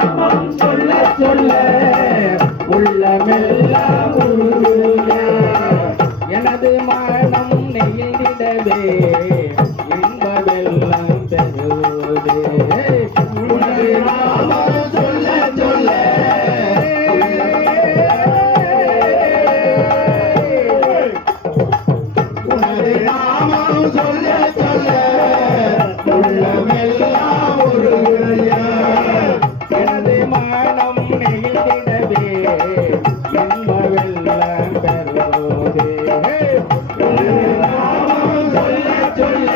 நாமம் சொல்ல சொல்ல உள்ளமெல்லாம் உருகுக எனது மனம் நெகிழ்ந்திடவே இன்ப வெள்ளம் பெறுவதே உனது நாமம் சொல்ல சொல்ல உனது நாமம் சொல்ல சொல்ல உள்ளமெல்லாம் உருகுக எனது மனம் நெகிழ்ந்திடவே இன்ப வெள்ளம் பெறுவதே உனது நாமம் சொல்ல சொல்ல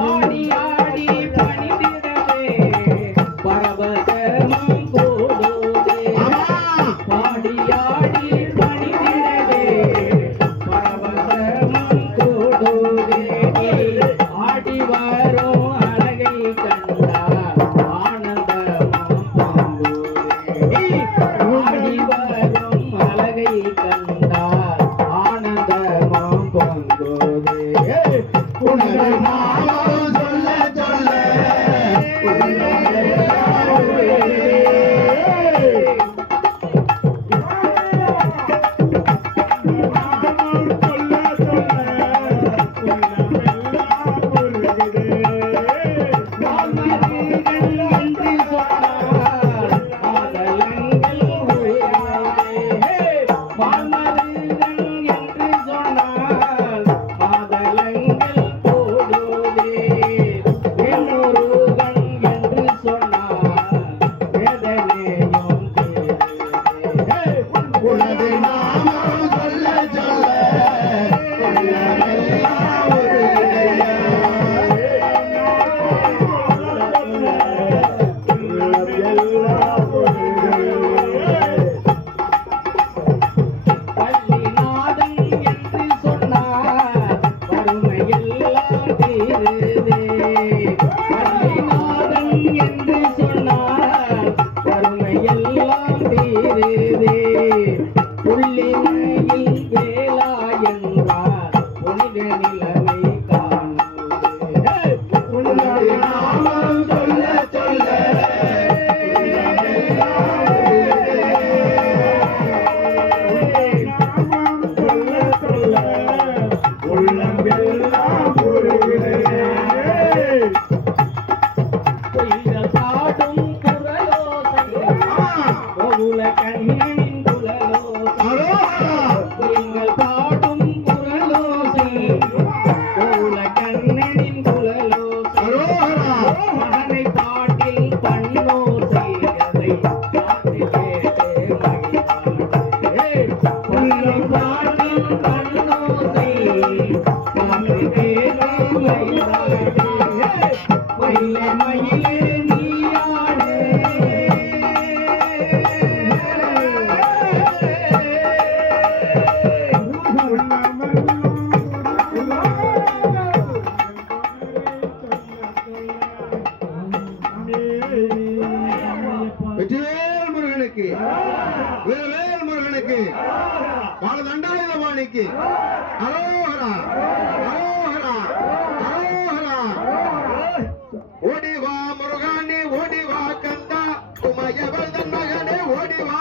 ஆடி ஆடி பணிந்திடவே பரவசமும் கூடுதே ஆடி ஆடி பணிந்திடவே பரவசமும் கூடுதே ஆடி வரும் அழகை கண்டால் ஆனந்தமும் பொங்குதே ஆடி வரும் அழகை கண்டால் ஆனந்தமும் பொங்குதே உனது நாமம் சொல்ல சொல்ல உனது நாமம் சொல்ல சொல்ல உள்ளமெல்லாம் உருகுக பள்ளிநாதன் என்று சொன்னார் வறுமையெல்லாம் தீருதே பள்ளிநாதன் என்று சொன்னார் வறுமையெல்லாம் தீருதே புள்ளிமையில் வேலா என்றார் புனித நிலவை காணுதே உனது நாமம் சொல்ல சொல்ல உள்ளமெல்லாம் உருகுதே பொய்கள் பாடும் குரலோசை கோகுல கண்ணனின் நீங்கள் பாடும் குரலோசை கோகுல கண்ணனின் குரலோசை மகனை பாட்டில் பண்ணோசை அதை காத்து கேட்டு மகிழ்வானே பொன்னை பாட்டில் பண்ணோசை காத்து கேட்டு மகிழ்வானே மயிலே மயிலே நீயானே வெற்றிவேல் முருகனுக்கு வேல் முருகனுக்கு காலதண்டாயுதபாணிக்கு அரோஹரா அரோஹரா அரோஹரா ஓடிவா முருகானே ஓடிவா கந்தா உமையவள் தன் மகனே ஓடிவா